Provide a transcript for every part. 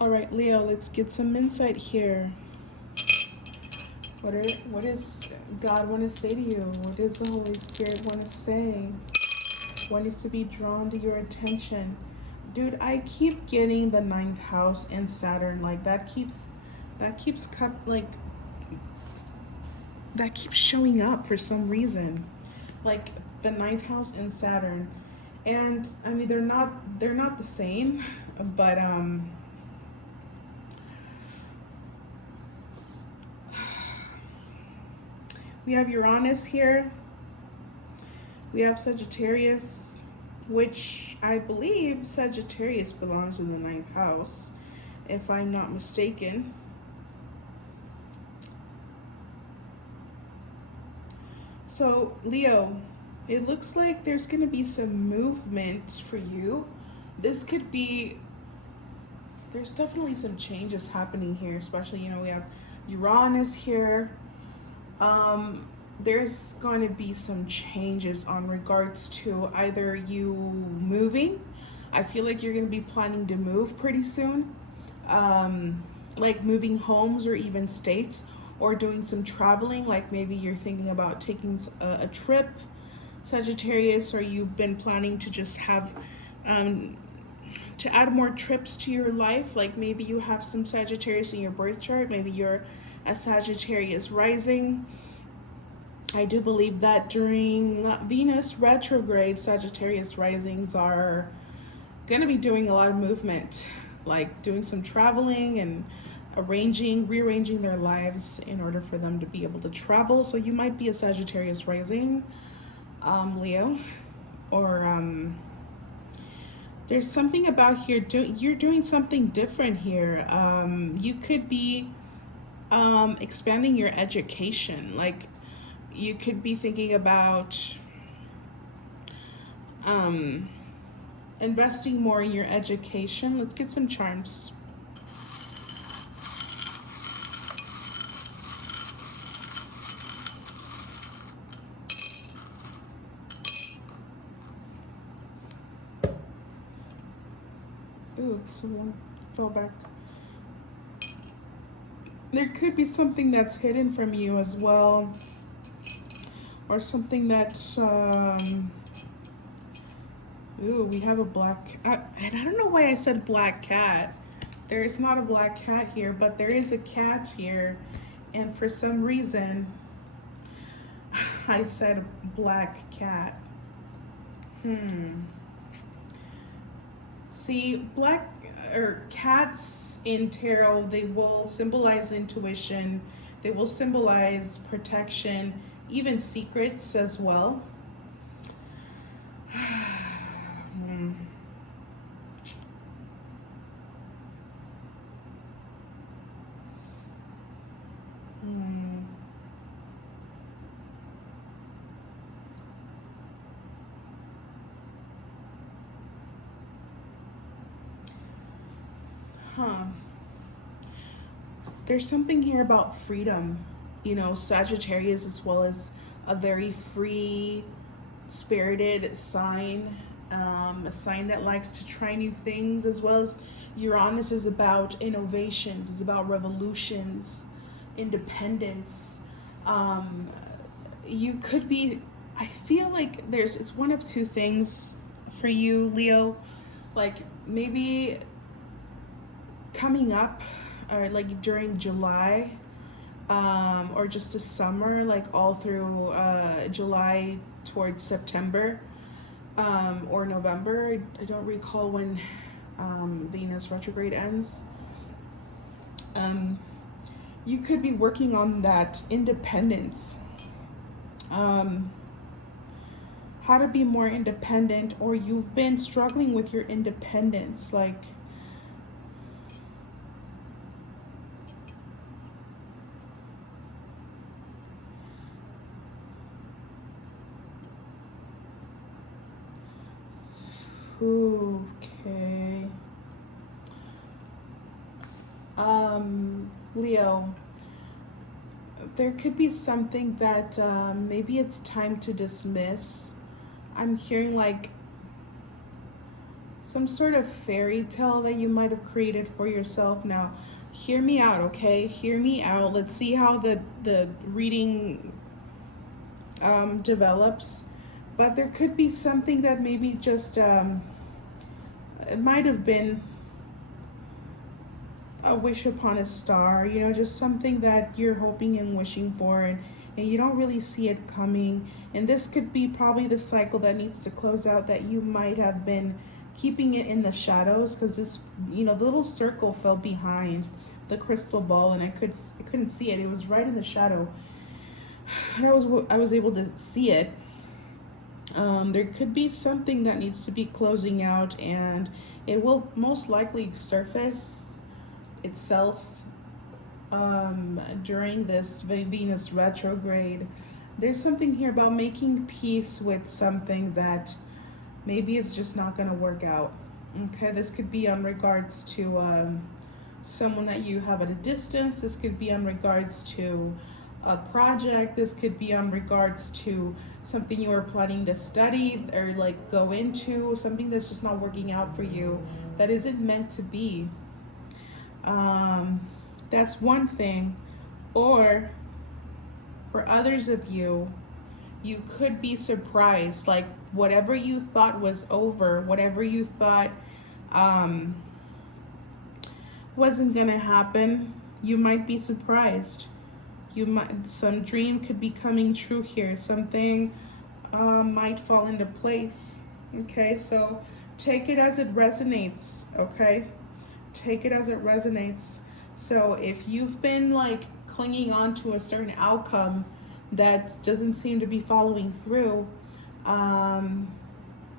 All right, Leo, let's get some insight here. What is God want to say to you? What does the Holy Spirit want to say? What needs to be drawn to your attention? Dude, I keep getting the ninth house and Saturn. Like like that keeps showing up for some reason. Like the ninth house and Saturn. And I mean they're not the same, but we have Uranus here. We have Sagittarius, which I believe Sagittarius belongs in the ninth house, if I'm not mistaken. So, Leo, it looks like there's going to be some movement for you. This could be, there's definitely some changes happening here, especially, we have Uranus here. There's going to be some changes on regards to either you moving. I feel like you're going to be planning to move pretty soon, like moving homes or even states, or doing some traveling. Like maybe you're thinking about taking a trip, Sagittarius, or you've been planning to just have um, to add more trips to your life. Like maybe you have some Sagittarius in your birth chart. Maybe you're a Sagittarius rising. I do believe that during Venus retrograde, Sagittarius risings are going to be doing a lot of movement, like doing some traveling and rearranging their lives in order for them to be able to travel. So you might be a Sagittarius rising, Leo, or there's something about here. You're doing something different here. You could be expanding your education. Like you could be thinking about um, investing more in your education. Let's get some charms. Ooh, someone fell back. There could be something that's hidden from you as well, or something that's ooh, we have a black and I don't know why I said black cat. There is not a black cat here, but there is a cat here, and for some reason I said black cat. See, black or cats in tarot, they will symbolize intuition, they will symbolize protection, even secrets as well. Hmm. Hmm. Huh. There's something here about freedom. Sagittarius, as well as a very free spirited sign, a sign that likes to try new things, as well as Uranus is about innovations, it's about revolutions, independence. Um, you could be, I feel like it's one of two things for you, Leo. Like maybe coming up, or like during July, or just the summer, like all through July towards September, or November. I don't recall when Venus retrograde ends. Um, you could be working on that independence. Um, how to be more independent, or you've been struggling with your independence. Like, okay. Leo, there could be something that maybe it's time to dismiss. I'm hearing like some sort of fairy tale that you might have created for yourself. Now, hear me out, okay? Hear me out. Let's see how the reading develops. But there could be something that maybe just it might have been a wish upon a star, you know, just something that you're hoping and wishing for, and you don't really see it coming. And this could be probably the cycle that needs to close out, that you might have been keeping it in the shadows, because this, you know, the little circle fell behind the crystal ball, and I couldn't see it. It was right in the shadow, and I was able to see it. There could be something that needs to be closing out, and it will most likely surface itself during this Venus retrograde. There's something here about making peace with something that maybe it's just not going to work out. Okay, this could be on regards to someone that you have at a distance. This could be on regards to a project. This could be on regards to something you are planning to study or like go into, something that's just not working out for you, that isn't meant to be. That's one thing. Or for others of you, you could be surprised, like whatever you thought was over, whatever you thought wasn't gonna happen, you might be surprised. Some dream could be coming true here. Something might fall into place. Okay, so take it as it resonates. Okay, take it as it resonates. So if you've been like clinging on to a certain outcome that doesn't seem to be following through,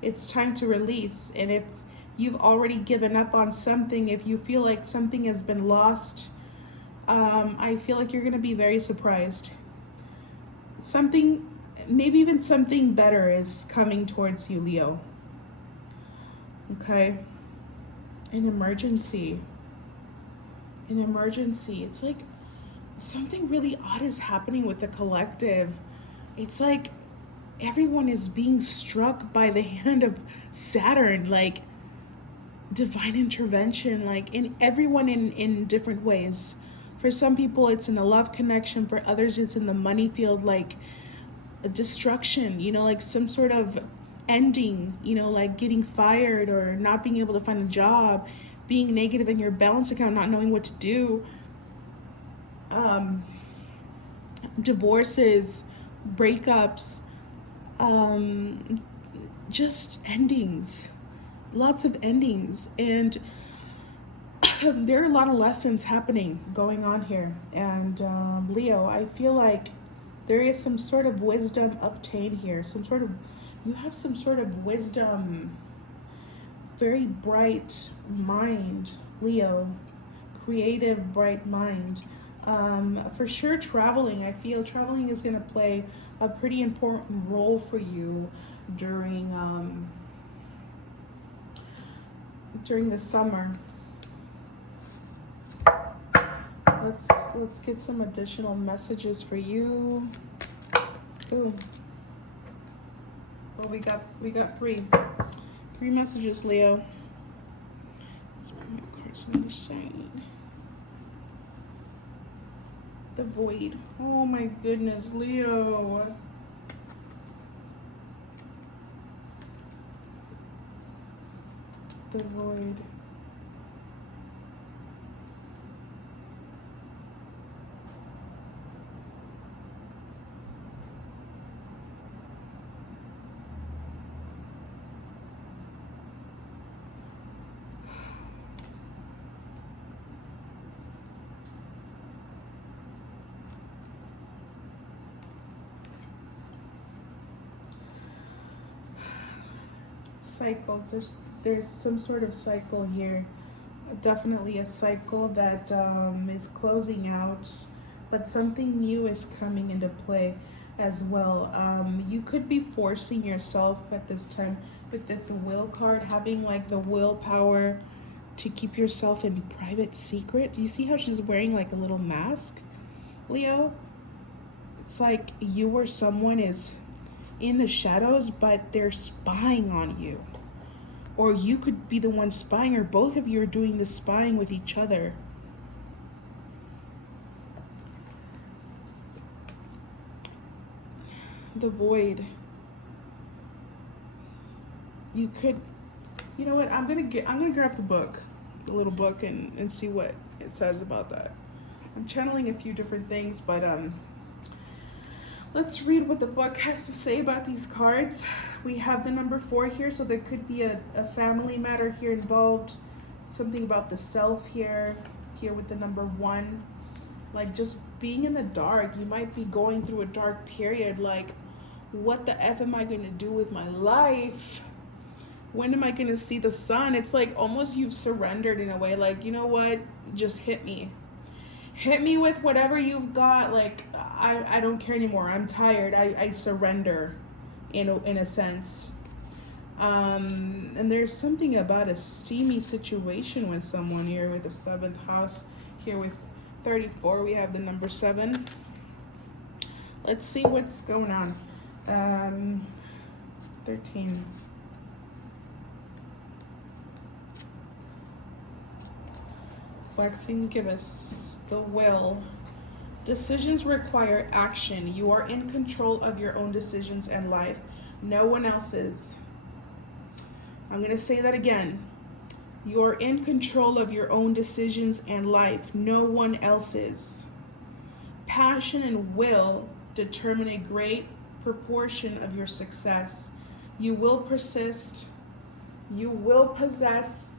it's time to release. And if you've already given up on something, if you feel like something has been lost, I feel like you're going to be very surprised. Something, maybe even something better is coming towards you, Leo. Okay? An emergency. An emergency. It's like something really odd is happening with the collective. It's like everyone is being struck by the hand of Saturn, like divine intervention, like in everyone in different ways. For some people, it's in a love connection. For others, it's in the money field, like a destruction, you know, like some sort of ending, you know, like getting fired or not being able to find a job, being negative in your balance account, not knowing what to do, divorces, breakups, just endings, lots of endings. And there are a lot of lessons happening going on here. And Leo, I feel like there is some sort of wisdom obtained here. You have some sort of wisdom, very bright mind, Leo, creative, bright mind. For sure, traveling. I feel traveling is going to play a pretty important role for you during the summer. Let's get some additional messages for you. Ooh. Well, we got three messages, Leo. Let's bring my cards on the side. The Void. Oh my goodness, Leo. The Void. Cycles. There's some sort of cycle here. Definitely a cycle that is closing out, but something new is coming into play as well. You could be forcing yourself at this time with this will card, having like the willpower to keep yourself in private secret. Do you see how she's wearing like a little mask, Leo? It's like you or someone is in the shadows, but they're spying on you. Or you could be the one spying, or both of you are doing the spying with each other. The Void. You could, you know what? I'm gonna grab the book, the little book, and see what it says about that. I'm channeling a few different things, but let's read what the book has to say about these cards. We have the number 4 here, so there could be a family matter here involved. Something about the self here with the number 1. Like just being in the dark. You might be going through a dark period, like, what the F am I gonna do with my life? When am I gonna see the sun? It's like almost you've surrendered in a way, like, you know what, just hit me with whatever you've got. Like I don't care anymore. I'm tired. I surrender in a sense. And there's something about a steamy situation with someone here with the 7th house. Here with 34, we have the number 7. Let's see what's going on. 13. Waxing, give us the Will. Decisions require action. You are in control of your own decisions and life. No one else is. I'm going to say that again. You're in control of your own decisions and life. No one else is. Passion and will determine a great proportion of your success. You will persist. You will possess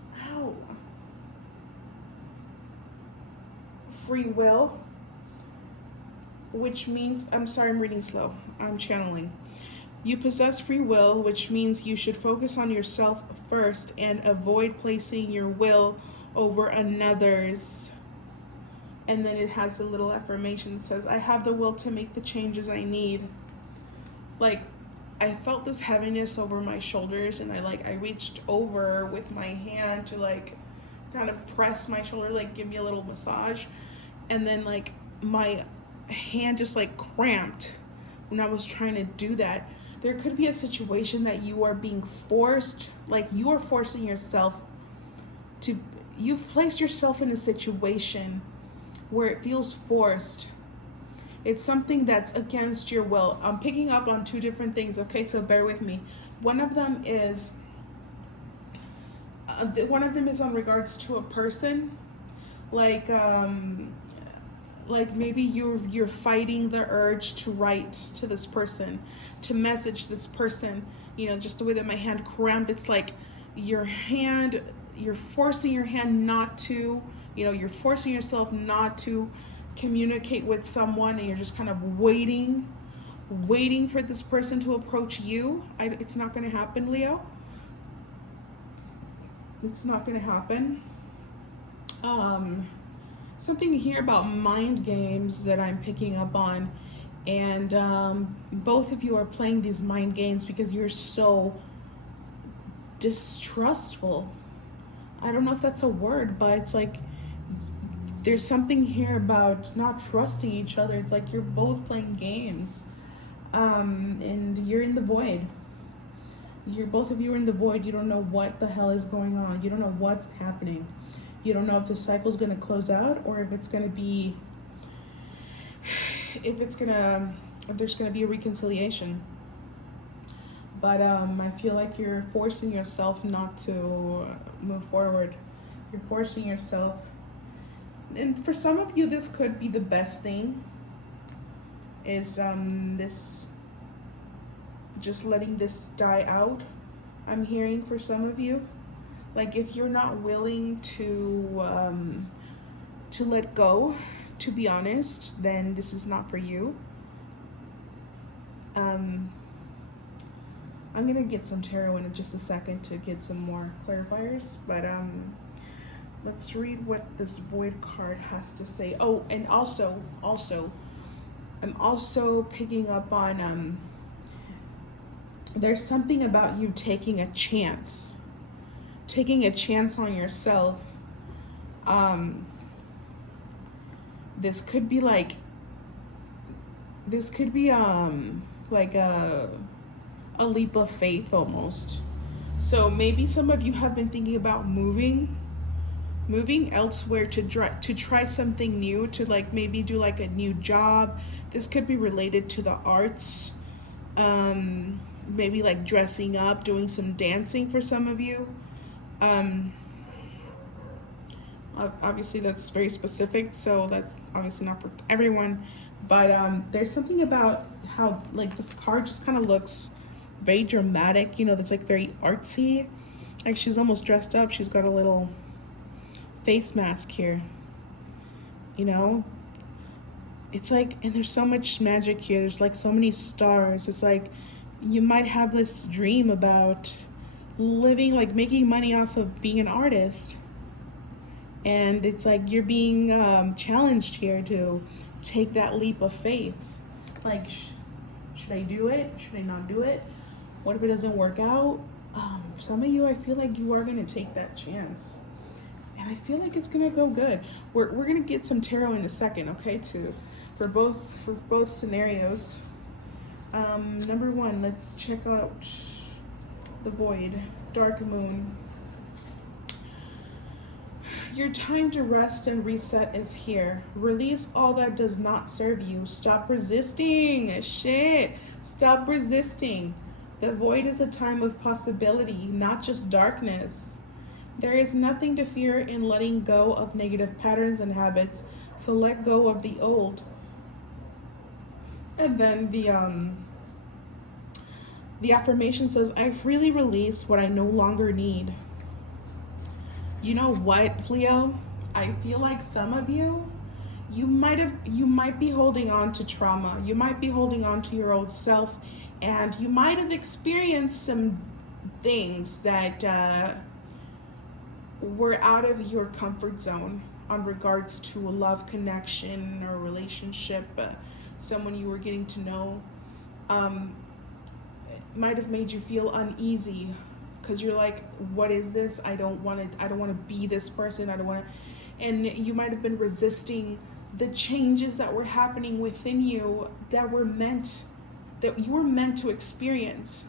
free will, which means, I'm sorry, I'm reading slow. I'm channeling. You possess free will, which means you should focus on yourself first and avoid placing your will over another's. And then it has a little affirmation that says, I have the will to make the changes I need. Like, I felt this heaviness over my shoulders, and I reached over with my hand to like kind of press my shoulder, like give me a little massage. And then like my hand just like cramped when I was trying to do that. There could be a situation that you are being forced, like you are forcing yourself to, you've placed yourself in a situation where it feels forced. It's something that's against your will. I'm picking up on 2 different things, okay? So bear with me. One of them is on regards to a person, like maybe you're fighting the urge to write to this person, to message this person. You know, just the way that my hand cramped, it's like you're forcing your hand not to, you're forcing yourself not to communicate with someone, and you're just kind of waiting for this person to approach you. It's not going to happen, Leo. It's not going to happen. Something here about mind games that I'm picking up on, and both of you are playing these mind games because you're so distrustful. I don't know if that's a word, but it's like there's something here about not trusting each other. It's like you're both playing games, and you're in the void. Both of you are in the void. You don't know what the hell is going on. You don't know what's happening. You don't know if the cycle's going to close out, or if it's going to be, if there's going to be a reconciliation. But I feel like you're forcing yourself not to move forward. You're forcing yourself. And for some of you, this could be the best thing, is this, just letting this die out. I'm hearing for some of you, like if you're not willing to let go, to be honest, then this is not for you. I'm gonna get some tarot in just a second to get some more clarifiers, but let's read what this void card has to say. Oh, and also, I'm also picking up on there's something about you taking a chance on yourself. This could be like a leap of faith almost. So maybe some of you have been thinking about moving elsewhere to try something new, to like maybe do like a new job. This could be related to the arts. Maybe like dressing up, doing some dancing for some of you. Um, Obviously that's very specific, so that's obviously not for everyone. But there's something about how like this card just kind of looks very dramatic. That's like very artsy. Like she's almost dressed up. She's got a little face mask here. You know, it's like, and there's so much magic here. There's like so many stars. It's like you might have this dream about living, like making money off of being an artist. And it's like you're being challenged here to take that leap of faith. Like, should I do it? Should I not do it? What if it doesn't work out? Some of you, I feel like you are going to take that chance. And I feel like it's going to go good. We're going to get some tarot in a second, okay, too, for both scenarios. Number one, let's check out the Void, Dark Moon. Your time to rest and reset is here. Release all that does not serve you. Stop resisting. Shit. Stop resisting. The void is a time of possibility, not just darkness. There is nothing to fear in letting go of negative patterns and habits, so let go of the old. And then the affirmation says, I freely release what I no longer need. You know what, Leo? I feel like some of you, you might be holding on to trauma. You might be holding on to your old self, and you might have experienced some things that were out of your comfort zone on regards to a love connection or relationship, someone you were getting to know. Might have made you feel uneasy, because you're like, what is this? I don't want to be this person. I don't want to. And you might have been resisting the changes that were happening within you that you were meant to experience.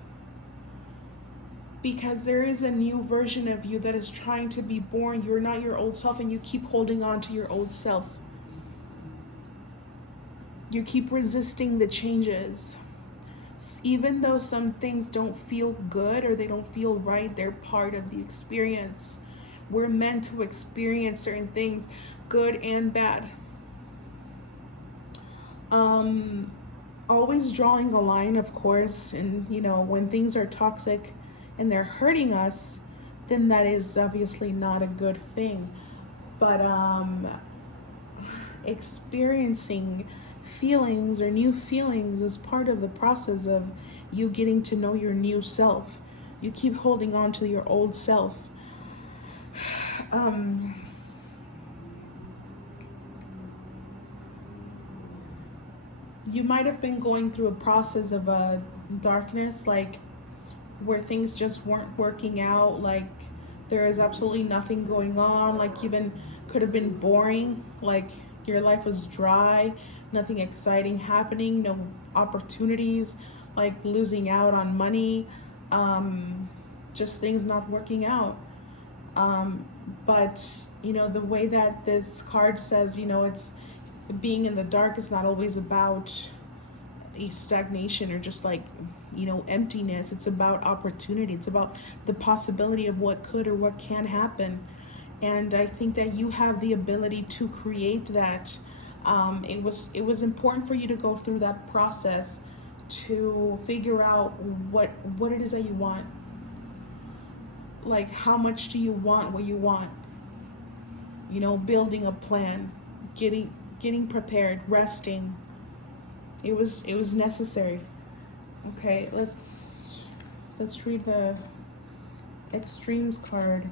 Because there is a new version of you that is trying to be born. You're not your old self, and you keep holding on to your old self. You keep resisting the changes. Even though some things don't feel good or they don't feel right, they're part of the experience. We're meant to experience certain things, good and bad. Always drawing a line, of course, and when things are toxic and they're hurting us, then that is obviously not a good thing. But experiencing feelings or new feelings is part of the process of you getting to know your new self. You keep holding on to your old self. You might have been going through a process of darkness, like where things just weren't working out, like there is absolutely nothing going on, like could have been boring, like your life was dry, nothing exciting happening, no opportunities, like losing out on money, just things not working out. But the way that this card says, it's being in the dark is not always about a stagnation or just like emptiness. It's about opportunity. It's about the possibility of what could or what can happen. And I think that you have the ability to create that. It was important for you to go through that process to figure out what it is that you want. Like, how much do you want what you want? Building a plan, getting prepared, resting. It was necessary. Okay, let's read the extremes card.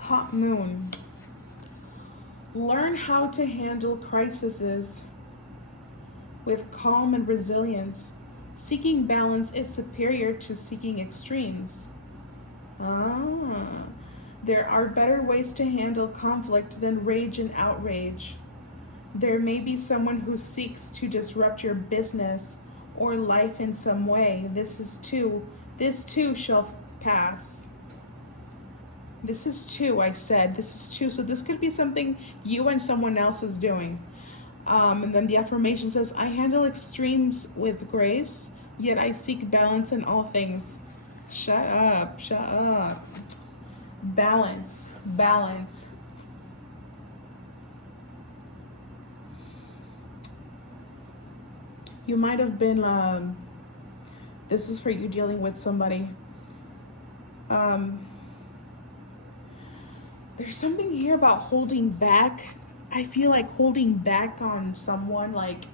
Hot Moon. Learn how to handle crises with calm and resilience. Seeking balance is superior to seeking extremes. There are better ways to handle conflict than rage and outrage. There may be someone who seeks to disrupt your business or life in some way. This too shall pass. This is two, I said. This is two. So this could be something you and someone else is doing. And then the affirmation says, I handle extremes with grace, yet I seek balance in all things. Shut up, shut up. Balance, balance. You might have been, this is for you dealing with somebody. There's something here about holding back. I feel like holding back on someone, like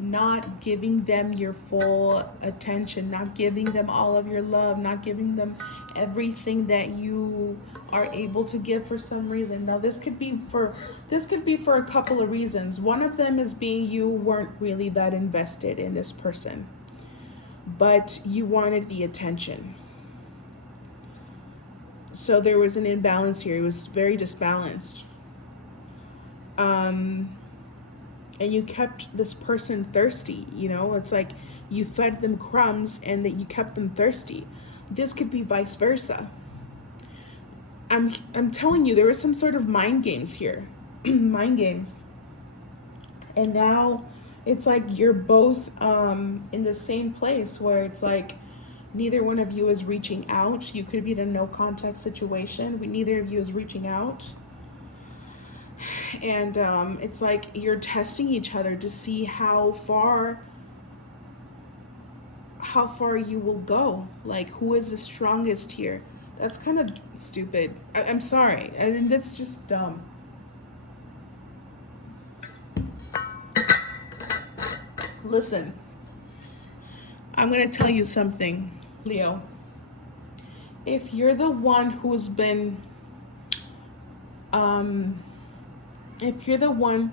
not giving them your full attention, not giving them all of your love, not giving them everything that you are able to give for some reason. Now this could be for a couple of reasons. One of them is being you weren't really that invested in this person, but you wanted the attention. So there was an imbalance here. It was very disbalanced. And you kept this person thirsty, you know? It's like you fed them crumbs and that you kept them thirsty. This could be vice versa. I'm telling you, there was some sort of mind games here. Mind games. And now it's like you're both in the same place where it's like neither one of you is reaching out. You could be in a no contact situation, but neither of you is reaching out. And it's like you're testing each other to see how far you will go. Like, who is the strongest here? That's kind of stupid. I'm sorry. I mean, that's just dumb. Listen, I'm going to tell you something, Leo. If you're the one who's been, if you're the one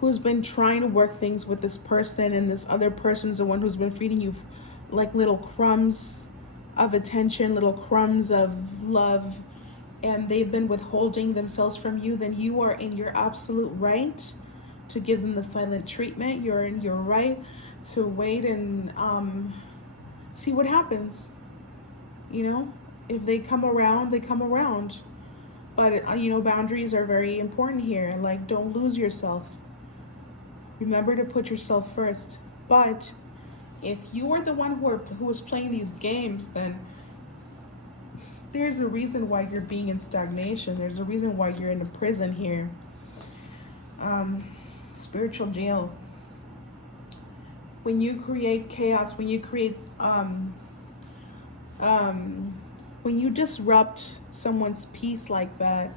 who's been trying to work things with this person and this other person's the one who's been feeding you like little crumbs of attention, little crumbs of love, and they've been withholding themselves from you, then you are in your absolute right to give them the silent treatment. You're in your right to wait and see what happens. You know, if they come around, they come around. But, you know, boundaries are very important here. Like, don't lose yourself. Remember to put yourself first. But if you are the one who is playing these games, then there's a reason why you're being in stagnation. There's a reason why you're in a prison here. Spiritual jail. When you create chaos, when you create, when you disrupt someone's peace like that,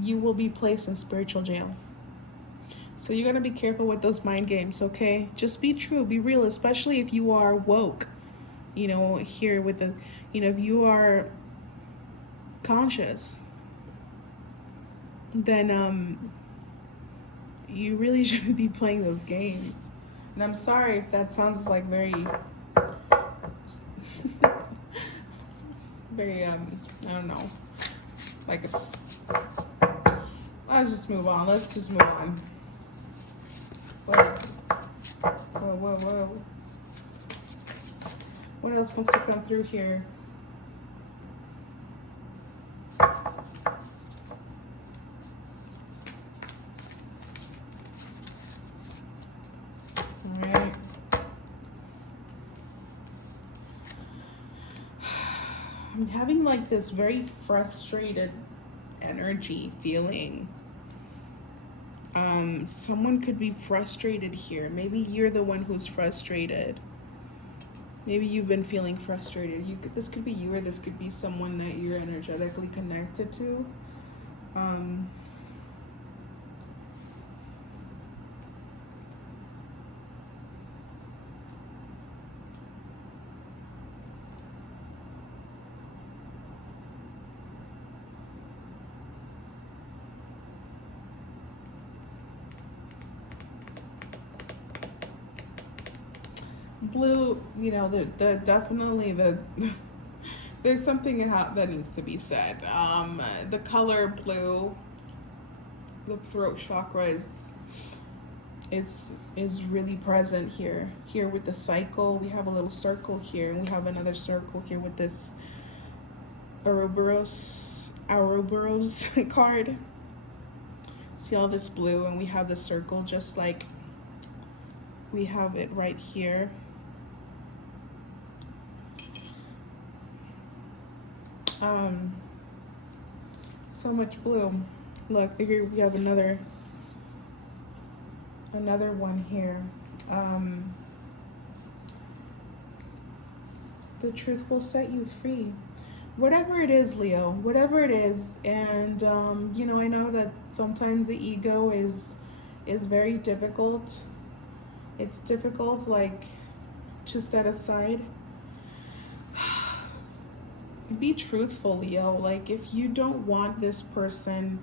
you will be placed in spiritual jail. So you're going to be careful with those mind games, okay? Just be true, be real, especially if you are woke, you know, here with the, you know, if you are conscious, then you really shouldn't be playing those games. And I'm sorry if that sounds like very, very, I don't know, like it's, let's just move on. Let's just move on. Whoa. Whoa, whoa, whoa. What else wants to come through here? Alright. I'm having like this very frustrated energy feeling. Someone could be frustrated here. Maybe you're the one who's frustrated. Maybe you've been feeling frustrated. This could be you, or this could be someone that you're energetically connected to. Blue, you know, the definitely the there's something that needs to be said. The color blue, The throat chakra is really present here. Here with the cycle, we have a little circle here, and we have another circle here with this Ouroboros card. See all this blue, and we have the circle just like we have it right here. So much blue. Look, here we have another one here. The truth will set you free. Whatever it is, Leo, whatever it is. And you know, I know that sometimes the ego is very difficult. It's difficult, like, to set aside. Be truthful, Leo. Like, if you don't want this person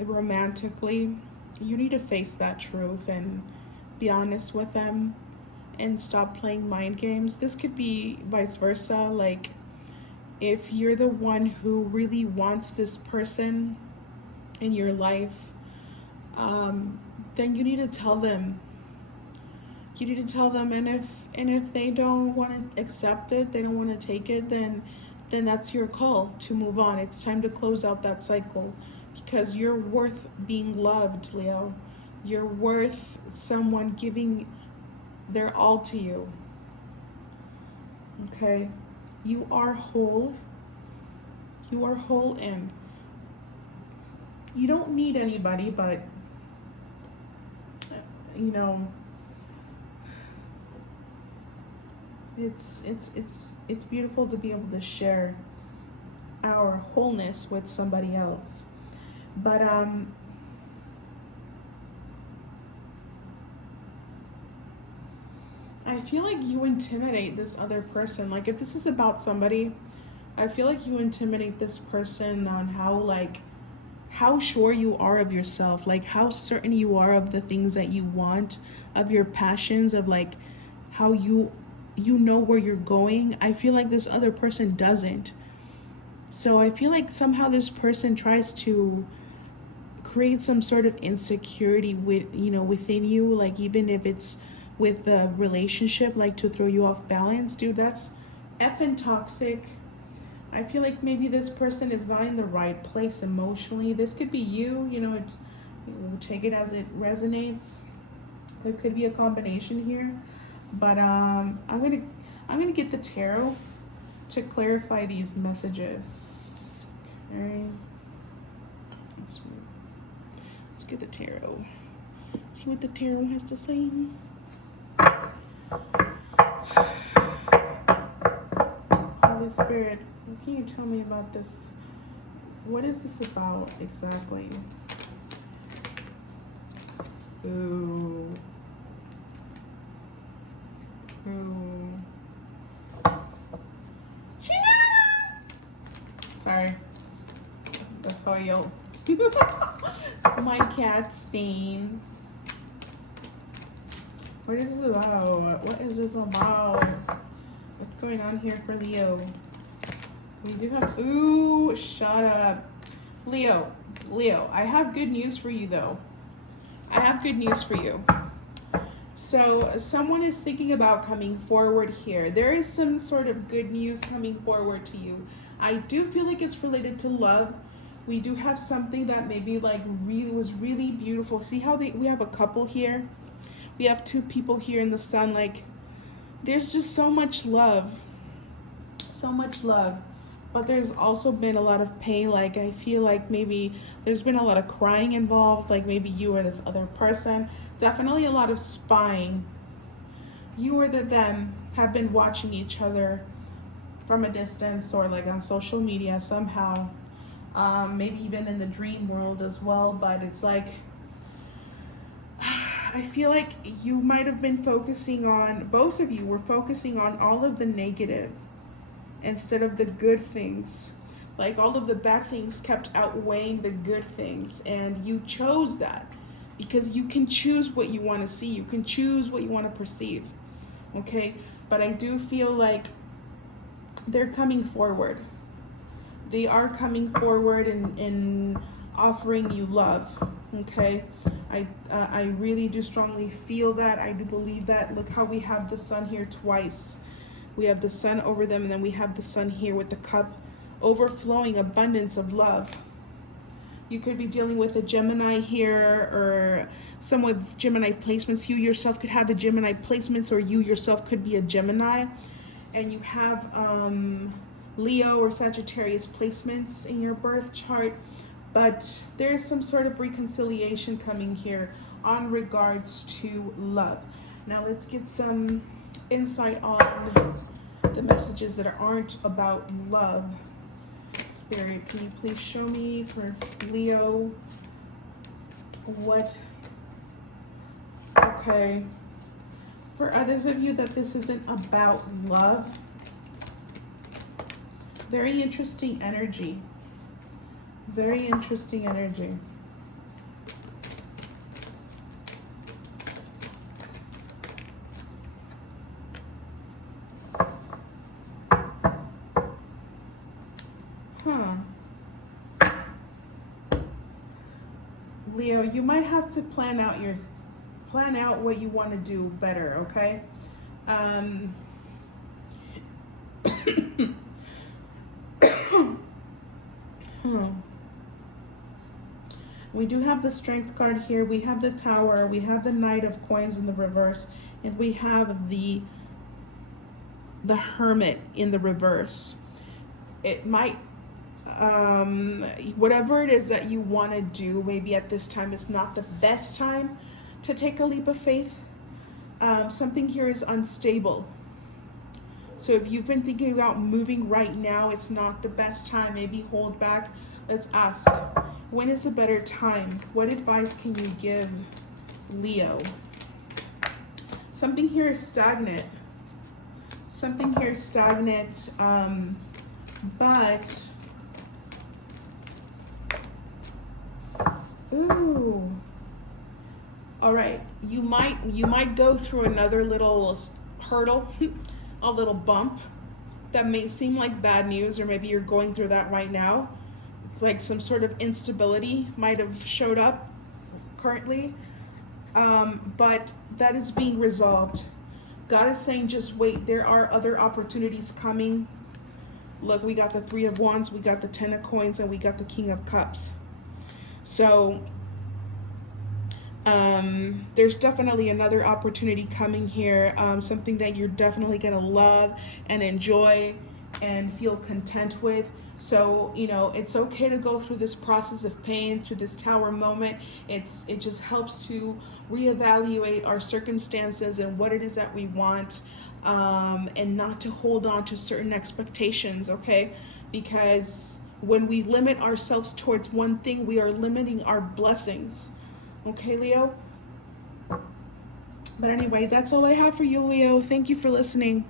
romantically, you need to face that truth and be honest with them and stop playing mind games. This could be vice versa. Like, if you're the one who really wants this person in your life, then you need to tell them. You need to tell them, and if they don't want to accept it, they don't want to take it, then that's your call to move on. It's time to close out that cycle, because you're worth being loved, Leo. You're worth someone giving their all to you. Okay? You are whole. You are whole, and you don't need anybody, but you know, it's beautiful to be able to share our wholeness with somebody else. But I feel like you intimidate this other person. Like, if this is about somebody, I feel like you intimidate this person on how sure you are of yourself, like how certain you are of the things that you want, of your passions, of like how you know where you're going. I feel like this other person doesn't. So I feel like somehow this person tries to create some sort of insecurity within you, like even if it's with the relationship, like to throw you off balance. Dude, that's effing toxic. I feel like maybe this person is not in the right place emotionally. This could be you, take it as it resonates. There could be a combination here. But I'm gonna get the tarot to clarify these messages. Okay. Let's get the tarot. See what the tarot has to say. Holy Spirit, what can you tell me about this? What is this about exactly? Ooh. Ooh. Sorry. That's how I yell. My cat stains. What is this about? What is this about? What's going on here for Leo? We do have, ooh, shut up. Leo, I have good news for you though. I have good news for you. So someone is thinking about coming forward here. There is some sort of good news coming forward to you. I do feel like it's related to love. We do have something that maybe like was really beautiful. See how we have a couple here? We have two people here in the sun. Like, there's just so much love. So much love. But there's also been a lot of pain. Like, I feel like maybe there's been a lot of crying involved. Like, maybe you or this other person. Definitely a lot of spying. You or them have been watching each other from a distance, or like on social media somehow. Maybe even in the dream world as well. But it's like, I feel like you might have been focusing on, both of you were focusing on all of the negative instead of the good things. Like, all of the bad things kept outweighing the good things, and you chose that because you can choose what you want to see. You can choose what you want to perceive. Okay? But I do feel like they're coming forward. They are coming forward and offering you love. Okay, I really do strongly feel that. I do believe that. Look how we have the sun here twice. We have the sun over them, and then we have the sun here with the cup, overflowing abundance of love. You could be dealing with a Gemini here, or someone with Gemini placements. You yourself could have a Gemini placements, or you yourself could be a Gemini. And you have Leo or Sagittarius placements in your birth chart. But there's some sort of reconciliation coming here on regards to love. Now let's get some insight on the messages that aren't about love. Spirit, can you please show me for Leo what, okay, for others of you that this isn't about love. Very interesting energy. Very interesting energy. Leo, you might have to plan out what you want to do better, okay? We do have the Strength card here. We have the Tower. We have the Knight of Coins in the reverse, and we have the Hermit in the reverse. It might, whatever it is that you want to do, maybe at this time is not the best time to take a leap of faith. Something here is unstable. So if you've been thinking about moving right now, it's not the best time. Maybe hold back. Let's ask, when is a better time? What advice can you give Leo? Something here is stagnant. Something here is stagnant, but, ooh. All right, you might go through another little hurdle, a little bump that may seem like bad news, or maybe you're going through that right now. It's like some sort of instability might have showed up currently, but that is being resolved. God is saying just wait, there are other opportunities coming. Look, we got the Three of Wands, we got the Ten of Coins, and we got the King of Cups. So there's definitely another opportunity coming here, something that you're definitely going to love and enjoy and feel content with. So, you know, it's okay to go through this process of pain, through this Tower moment. It just helps to reevaluate our circumstances and what it is that we want, and not to hold on to certain expectations, okay? Because when we limit ourselves towards one thing, we are limiting our blessings. Okay, Leo? But anyway, that's all I have for you, Leo. Thank you for listening.